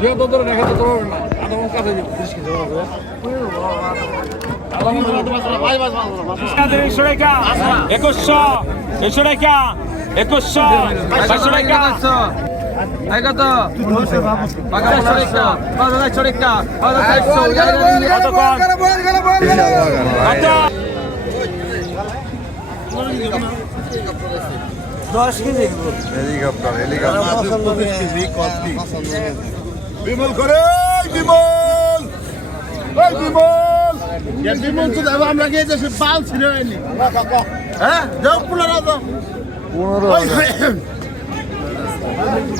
যেহেতু ধরে রেখে তো ধরবে না। আধা ঘণ্টা কাজে দিব একুশশো একুশশো টাকা একুশশো পাঁচশো টাকা কত দশ কেজি। হেলিকপ্টার হেলিকপ্টার পছন্দ বিমল করে এই বিমল এই বিমল এ বিমল তো দেখো আমরা গিয়ে দেশে বাল ছিল হ্যাঁ যাও পুনরা যাও পনেরো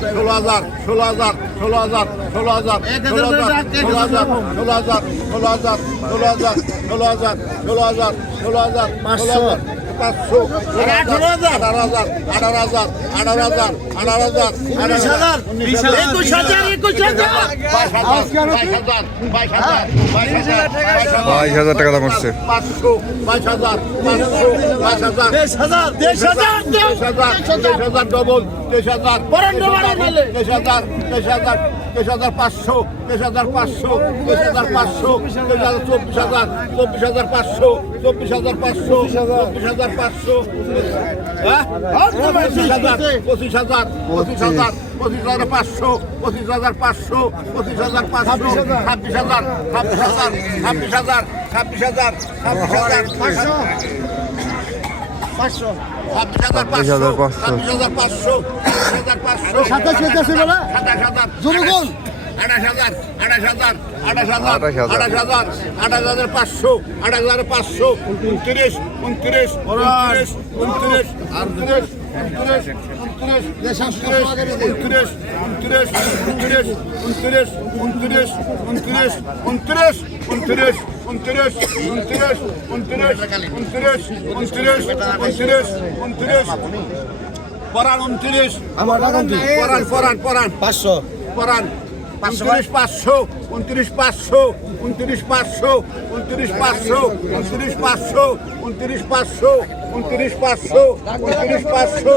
ষোলো হাজার ষোলো হাজার ষোলো হাজার ষোলো হাজার ষোলো হাজার ষোলো হাজার ষোলো হাজার ষোলো হাজার ষোলো হাজার ষোলো হাজার ষোলো হাজার ষোলো হাজার পাঁচশো পাঁচশো আঠারো হাজার আঠারো হাজার আঠারো হাজার আঠারো হাজার উনিশ হাজার। একুশ হাজার একুশ হাজার। বাইশ হাজার বাইশ হাজার বাইশ হাজার বাইশ হাজার টাকা দাম। আসছে। পাঁচশো বাইশ হাজার পাঁচশো বাইশ হাজার। দেশ হাজার দেশ হাজার দেশ হাজার দেশ হাজার ডবল দেশ হাজার দেশ হাজার দেশ হাজার। দেশ হাজার পাঁচশো দেশ হাজার পাঁচশো দেশ হাজার পাঁচশো দেশ হাজার চব্বিশ হাজার চব্বিশ হাজার পাঁচশো চব্বিশ হাজার পাঁচশো চব্বিশ হাজার পাঁচশো হ্যাঁ পঁচিশ হাজার পঁচিশ হাজার পঁচিশ হাজার পঁচিশ হাজার পাঁচশো পঁচিশ হাজার পাঁচশো পঁচিশ হাজার পাঁচশো ছাব্বিশ হাজার ছাব্বিশ হাজার ছাব্বিশ হাজার ছাব্বিশ হাজার ছাব্বিশ হাজার পাঁচশো ছাব্বিশ হাজার পাঁচশো ছাব্বিশ হাজার পাঁচশো ছাব্বিশ হাজার পাঁচশো সাতাশ হাজার সাতাশ হাজার জনগণ আঠাশ হাজার আঠাশ হাজার আঠাশ হাজার আঠাশ হাজার। আঠাশ হাজার আঠাশ হাজার পাঁচশো আঠাশ হাজার পাঁচশো উনত্রিশ উনত্রিশ উনত্রিশ উনত্রিশ উনত্রিশ উনত্রিশ উনত্রিশ উনত্রিশ উনত্রিশ উনত্রিশ উনত্রিশ উনত্রিশ উনত্রিশ উনত্রিশ উনত্রিশ উনত্রিশ উনত্রিশ উনত্রিশ উনত্রিশ উনত্রিশ উনত্রিশ পরান উনত্রিশ পরান পরান পরান পাঁচশো পরান উনত্রিশ পাঁচশো উনত্রিশ পাঁচশো উনত্রিশ পাঁচশো উনত্রিশ পাঁচশো উনত্রিশ পাঁচশো উনত্রিশ পাঁচশো উনত্রিশ পাঁচশো উনত্রিশ পাঁচশো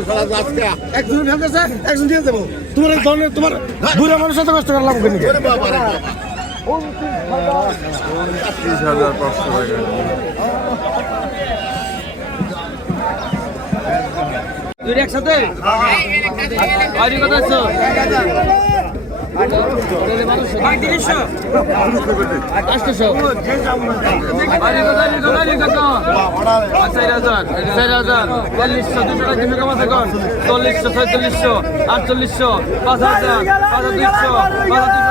একজন ফেলতেছে একজন দিয়ে দেবো। তোমার এই ধরনের তোমার বুড়া মানুষ কষ্ট করলাম ওখানে ওরে বাবা রে বাবা। তিরিশ হাজার পাঁচশো টাকা দুই একসাথে। আজ চল্লিশশো ছয়চল্লিশশো আটচল্লিশশো পাঁচ হাজার পাঁচ হাজার দুইশো পাঁচ হাজার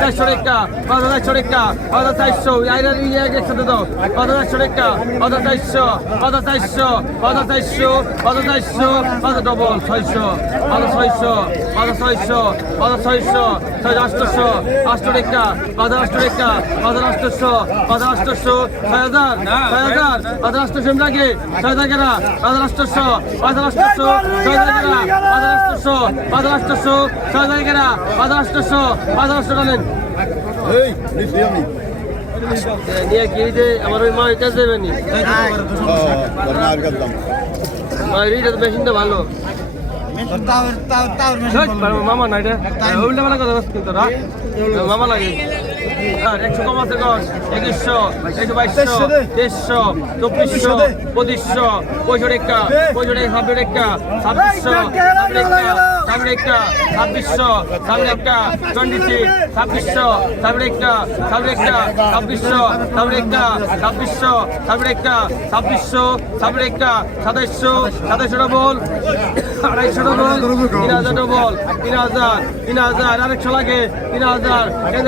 চারশো টাকা পাঁচ হাজার চারশো টাকা পাঁচ হাজার চারশো আইরার ইয়ে একসাথে দাও পাঁচ হাজার চারশো টাকা পাঁচ হাজার চারশো পাঁচ হাজার চারশো পাঁচ হাজার চারশো পাঁচ চারশো পাঁচ ডবল ছয়শো পাঁচ ছয়শো পাঁচ ছয়শো পাঁচ ছয়শো ছয় আষ্টশ পাঁচ আষ্ট রেখা পাঁচ আষ্টশ পাঁচ আষ্টশ ছয় হাজার ছয় হাজার পাঁচ আষ্টশ এমন লাগে ছয় হাজার গেরা পাঁচ আষ্টশ পাঁচ আষ্টশ আমার ওই মা এটা দেবেনি মায়ের মেশিনটা ভালো মামা নাই রে উল্টা পাল্টা কথা মামা লাগে। একশো কম আছে একুশশো একশো বাইশশো তেইশশো চব্বিশশো পঁচিশশো পঁয়ষট্টি একটা পঁয়ষট্টি ছাব্বিশ একটা ছাব্বিশশো ছাব্বিশ একটা ছাব্বিশশো ছাব্বিশ একটা টোয়েন্টি সিক্স ছাব্বিশশো ছাব্বিশ একটা ছাব্বিশ একটা ছাব্বিশশো ছাব্বিশ একটা ছাব্বিশশো ছাব্বিশ একটা ছাব্বিশশো ছাব্বিশ একটা সাতাইশশো সাতাইশশো ডবল আড়াইশো ডবল তিন হাজার ডবল তিন হাজার তিন হাজার আরেকশো লাগে তিন হাজার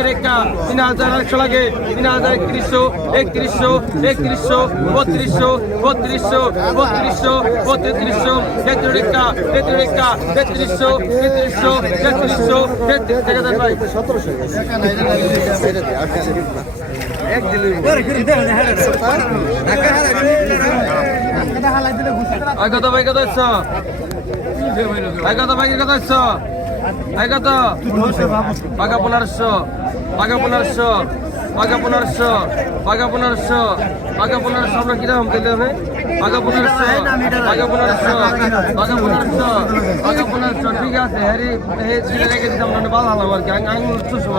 একটা তিন হাজার একশো লাগে, তিন হাজার একত্রিশশো একত্রিশশো একত্রিশশো, বত্রিশশো বত্রিশশো বত্রিশশো বত্রিশশো তেত্রিশটা তেত্রিশটা তেত্রিশশো তেত্রিশশো তেত্রিশশো, তেত্রিশ থেকে দেন ভাই। আই কত ভাই, কত ইচ্ছা আই কত ভাই, কত ইচ্ছা আই কত পাকা পনেরোশো পাকা পনেরোশো পাকা পনেরোশো পাকা পনেরোশো পাকা পনেরোশো আমরা কীরকম দিলে হবে পাকা পনেরোশো পাকা পনেরোশো পাকা পনেরোশো পাকা পনেরোশো ঠিক আছে হ্যারি ছেলে রেখে দিতাম না ভালো হলাম আর কি আঙুল চুষো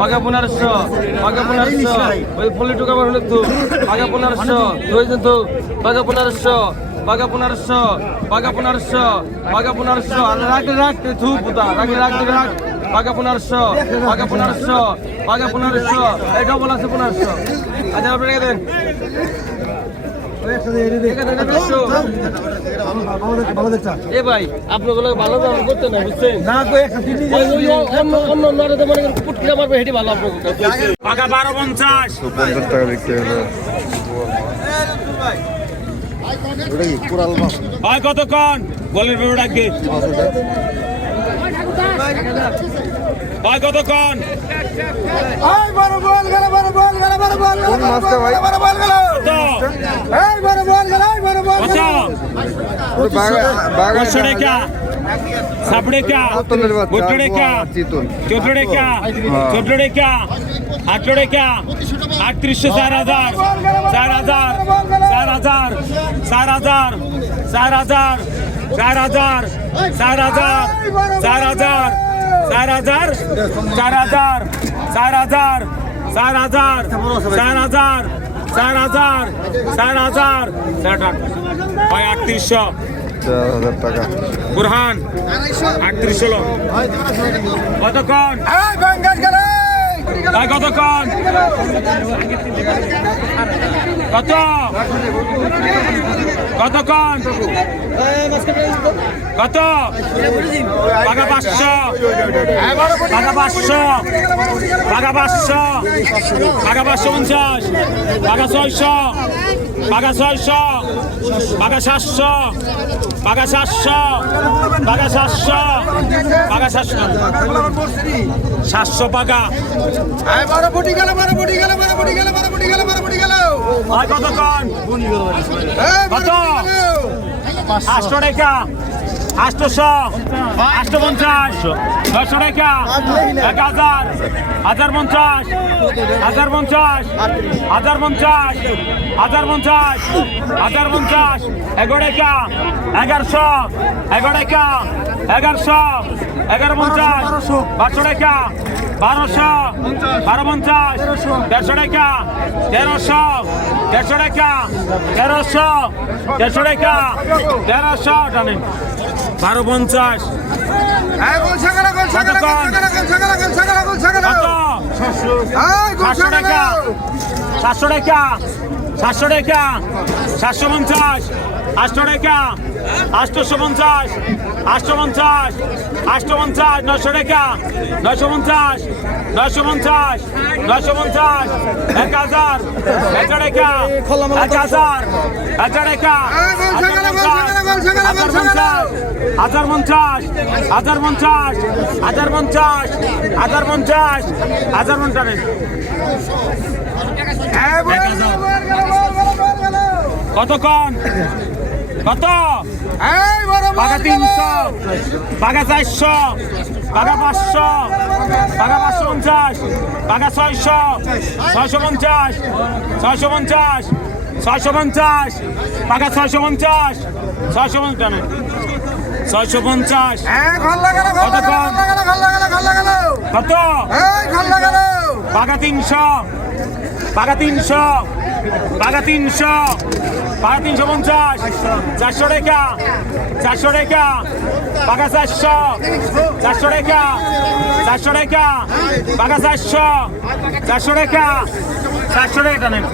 পাকা পনেরোশো পাকা পনেরোশো ওই পলি টুকা হলে তো পাকা পনেরোশো তো পাকা পনেরোশো পাকা পনেরোশো পাকা পনেরোশো পাকা পনেরোশো। আর রাখতে রাখতে থু পুতা রাখতে রাখতে রাখ পাকা পনেরোশো পাকা পনেরোশো পাকা পনেরোশো। এই ডবল আছে পনেরোশো। আচ্ছা আপনি রেখে দেন। রেখে দেন, একশো। এ ভাই আপনাগুলো ভালো দাম করতে না বুঝছেন ওই- ওই অন্য অন্য নড়াতে মনে পুটকিরা মারবে হেঁটে ভালো আপনার পাকা বারো পঞ্চাশ। পঞ্চাশ টাকা বিক্রি হলো। ওটা কি কোরাল মাছ? হয় কতক্ষণ? বলের ভেবে ডাকবে হয় কতক্ষণ? সাপড়েকা মুটড়েকা চোটড়েকা চোটড়েকা আটড়েকা আটত্রিশশো চার হাজার চার হাজার চার হাজার চার হাজার চার হাজার চার হাজার চার হাজার চার হাজার চার হাজার চার হাজার চার হাজার চার হাজার চার হাজার চার হাজার চার হাজার হয় আটত্রিশশো চার হাজার টাকা বুরহান আটত্রিশ হলো কতক্ষণ ভাই কতক্ষণ কত? কতক্ষণ কত? পাকা পাঁচশো। পাকা পাঁচশো। পাকা পাঁচশো। পাকা পাঁচশো পঞ্চাশ। পাকা ছয়শো। পাকা ছয়শো। পাকা সাতশো। পাকা সাতশো। পাকা সাতশো। পাকা সাতশো। সাতশো পাকা। বারো ফুটি গেল বারো ফুটি গেল বারো ফুটি গেল বারো ফুটি গেল বারো ফুটি গেল। কতক্ষণ? কত? টাকা। আটশোশো আটশো পঞ্চাশ ছশো টাকা, এক হাজার হাজার পঞ্চাশ হাজার পঞ্চাশ হাজার পঞ্চাশ হাজার পঞ্চাশ হাজার পঞ্চাশ, এগারো টাকা, এগারোশো, এগারো টাকা, এগারোশো, এগারো পঞ্চাশ, বারোশো টাকা, বারোশো বারো পঞ্চাশ দেড়শো টাকা তেরোশো দেড়শো টাকা তেরোশো দেড়শো টাকা তেরোশো টানেন বারো পঞ্চাশ। কত সাতশো টাকা। সাতশো টাকা। সাতশো টাকা। সাতশো পঞ্চাশ। হাজার পঞ্চাশ হাজার পঞ্চাশ হাজার পঞ্চাশ হাজার পঞ্চাশ হাজার পঞ্চাশ কতক্ষণ কত? বাঘা তিনশো বাঘা চারশো বাঘা পাঁচশো বাঘা পাঁচশো পঞ্চাশ বাঘা ছয়শো ছয়শো পঞ্চাশ ছয়শো পঞ্চাশ ছয়শো পঞ্চাশ বাঘা ছয়শো পঞ্চাশ ছয়শো পঞ্চাশ ছয়শো পঞ্চাশ। কত বাঘা তিনশো বাঘা তিনশো বাঘা তিনশো বাঘা তিনশো পঞ্চাশ চারশো টাকা চারশো টাকা বাঘা চারশো চারশো টাকা চারশো টাকা বাঘা চারশো চারশো টাকা চারশো টাকা নেন।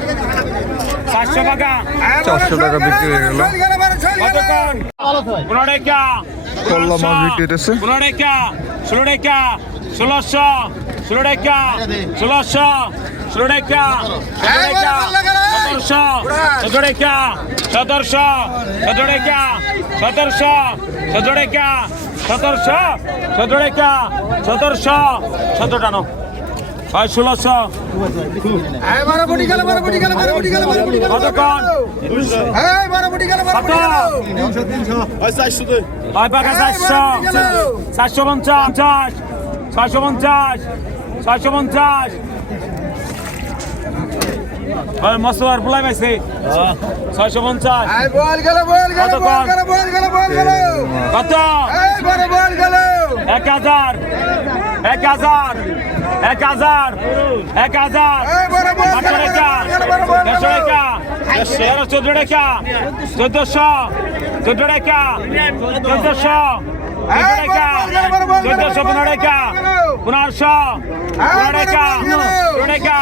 চারশো টাকা চারশো টাকা বিক্রি হয়ে গেল। কতক্ষণ? পনেরো টাকা করলা মাছ বিক্রি হইতেছে পনেরো টাকা ষোলো টাকা ষোলোশো ষোলো টাকা ষোলোশো ষোলোটা চারশো পঞ্চাশ ছয়শো পঞ্চাশ ছয়শো পঞ্চাশ মশলার পোলাই পাইছে। ছয়শো পঞ্চাশ। কত এক হাজার। এক হাজার। এক হাজার। এক হাজার। দেড়শো টাকা চোদ্দ টাকা চোদ্দশো চোদ্দ টাকা চোদ্দশো। চোদ্দশো পনেরো টাকা পনেরোশো পনেরো টাকা ষোলো টাকা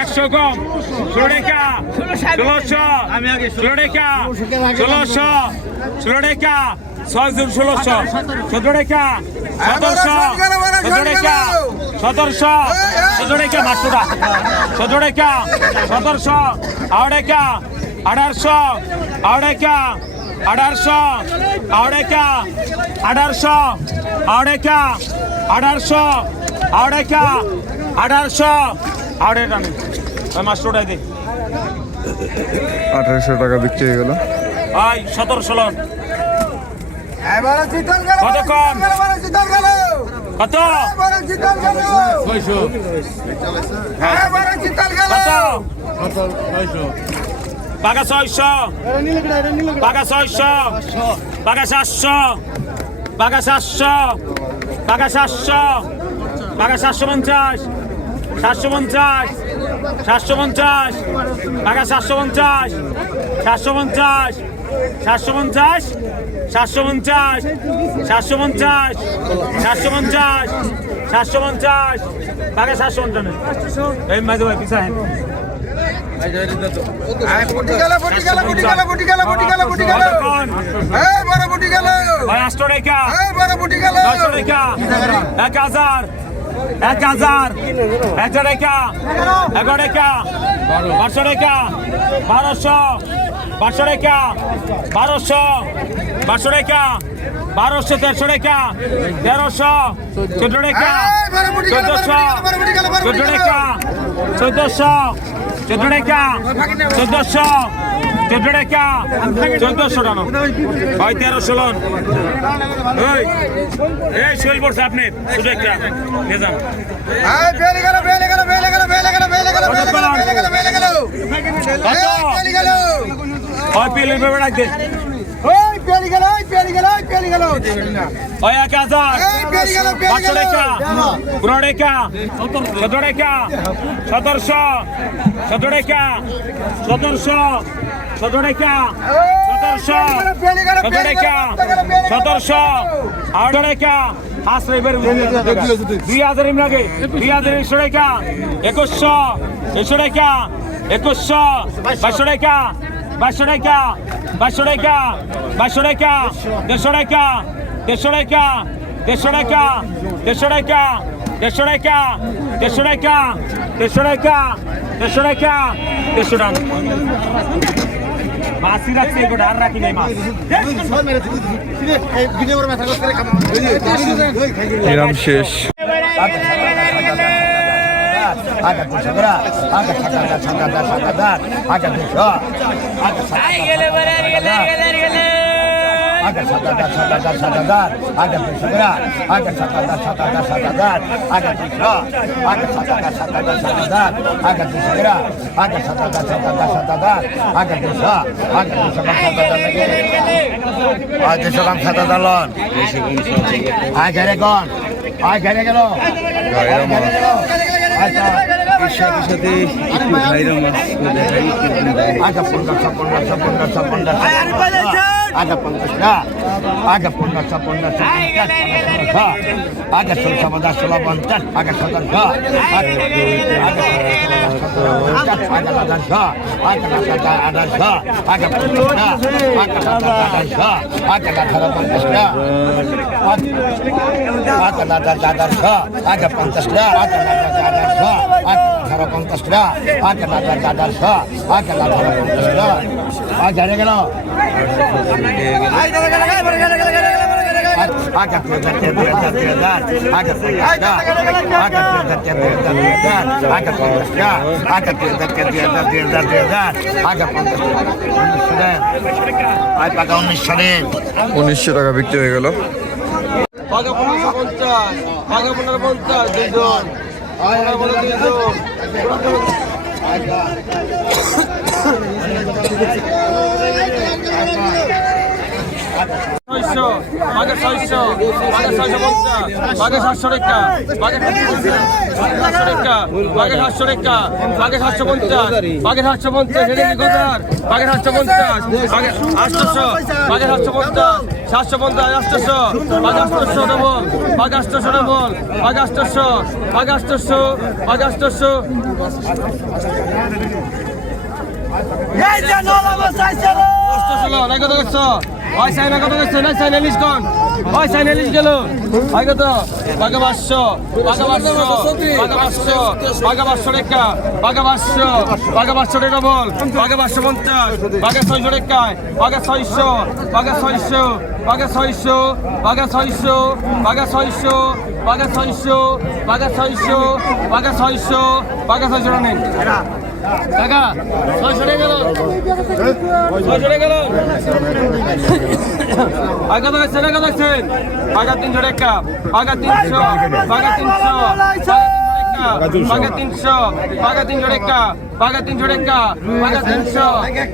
একশো কম ষোলো টাকা ষোলোশো ষোলো টাকা ষোলোশো ষোলো টাকা ছয় জন ষোলোশো সতেরো টাকা সতেরোশো সতেরো টাকা সতেরোশো সতেরো টাকা মাসুরা সতেরো টাকা সতেরোশো আড়াই আঠারোশো আড়াই টাকা আঠারশো আড়েকা আঠারশো আড়েকা আঠারশো আড়েকা আঠারশো আড়ে টানে মাস্টার ওটাই দে। আঠারোশো টাকা বিক্রি হয়ে গেল। আই সতেরোশো লন কত কম? কত? কত? পাকা ছয়শো পাকা ছয়শো পাকা সাতশো পাকা সাতশো পাকা সাতশো পাকা সাতশো পঞ্চাশ সাতশো পঞ্চাশ সাতশো পঞ্চাশ পাকা সাতশো পঞ্চাশ সাতশো পঞ্চাশ সাতশো পঞ্চাশ সাতশো পঞ্চাশ সাতশো পঞ্চাশ সাতশো পঞ্চাশ সাতশো পঞ্চাশ পাকা সাতশো পঞ্চাশ এই মাঝে ভাই পিছা বারোশো বারোশো তেরোশো টাকা তেরোশো চোদ্দ টাকা চোদ্দশো চোদ্দ টাকা চোদ্দশো চোদ্দ টাকা চোদ্দশো চোদ্দ টাকা চোদ্দশো টাকা। হয় তেরো ষোলো এই শৈল পড়ছে আপনি শুধু একটা নিয়ে যান। হয় পিলের ভেবে রাখতে পেলি গেল এই পেলি গেল এই পেলি গেল। ওই 1000 এই পেলি গেল পেলি গেল। 500 টাকা 100 টাকা 17 টাকা 1700 একুশশো একুশশো বাইশশো টাকা বাইশশো টাকা বাইশশো টাকা, দেড়শো টাকা দেড়শো টাকা দেড়শো টাকা দেড়শো টাকা দেড়শো টাকা দেড়শো টাকা দেড়শো টাকা দেড়শো টাকা দেড়শো টাকা। মাসি শেষ। আগে দুশো গ্রা আগে সাত হাজার সাত হাজার সাত হাজার আগে দুশো আগে সাত আগে সাত হাজার সাত হাজার সাত হাজার আগে দুশো গ্রা আগে সাত হাজার সাত হাজার সাত হাজার আগে দুশো আগে সাত হাজার সাত হাজার সাত হাজার আগে দুশো গ্রা আগে সাত হাজার সাত হাজার সাত হাজার আগে দুশো আগে দুশো গ্রাম সাত হাজার লাগে আজ দুশো গ্রাম সাত হাজার লন আয় ঘরে গন আয় ঘরে গেল Ada, pantas lah, agak pantas lah, agak pantas lah, agak pantas lah, agak pantas lah, agak pantas lah, agak pantas lah, agak pantas lah, agak pantas lah, agak pantas lah, agak pantas lah, agak pantas lah, agak pantas lah, agak pantas lah, agak ধরো পঞ্চাশ টাকা পাঁচ হাজার চারশো পাঁচ হাজার ধরো পঞ্চাশ টাকা পাঁচ হাজারে গেল উনিশশো টাকা বিক্রি হয়ে গেল পঞ্চাশ পঞ্চাশ দুজন ছয়শো বাঘা ছয়শো বাঘা ছয়শো পঞ্চাশ বাঘা সাতশো রেখা বাঘা সাতশো রেখা বাঘা সাতশো রেখা বাঘা সাতশো পঞ্চাশ বাঘা সাতশো পঞ্চাশ বাঘা সাতশো পঞ্চাশ বাঘা আটশোশো বাঘা সাতশো পঞ্চাশ সাতশো পঞ্চাশ আষ্টশো পাঁচাষ্টশো ডবল পাঁচাষ্টশো ডবল পাঁচাষ্টশো পাঁচাষ্টশো পাঁচাষ্টশো আষ্টশো কত দেখছ ওই সাইনা কত দেখছ না? সাইনা লিস্ট কোন ওই সাইনা লিস গেল। ভাই কত? বাঘা পাঁচশো বাঘা পাঁচশো বাঘা পাঁচশো বাঘা পাঁচশো রেখা বাঘা পাঁচশো বাঘা পাঁচশো রেখা বল বাঘা পাঁচশো পঞ্চাশ, বাঘা ছয়শো রেখায়, বাঘা ছয়শো বাঘা ছয়শো বাঘা ছয়শো বাঘা ছয়শো বাঘা ছয়শো বাঘা ছয়শো বাঘা ছয়শো বাঘা ছয়শো বাঘা ছয়শো রানেন টাকা ছয়শো টাকা গেল ছয়শো টাকা গেল আগা দেখছেন আগা দেখছেন আগা তিনশো টাকা আগা তিনশো আগা তিনশো বাঘা তিনশো বাঘা তিনশো রেখা বাঘা তিনশো রেখা বাঘা তিনশো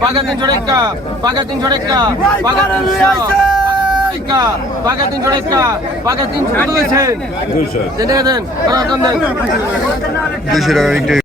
বাঘা তিনশো রেখা বাঘা তিনশো রেখা বাঘা তিনশো রেখা বাঘা তিনশো রেখা বাঘা তিনশো দেন দুশো টাকা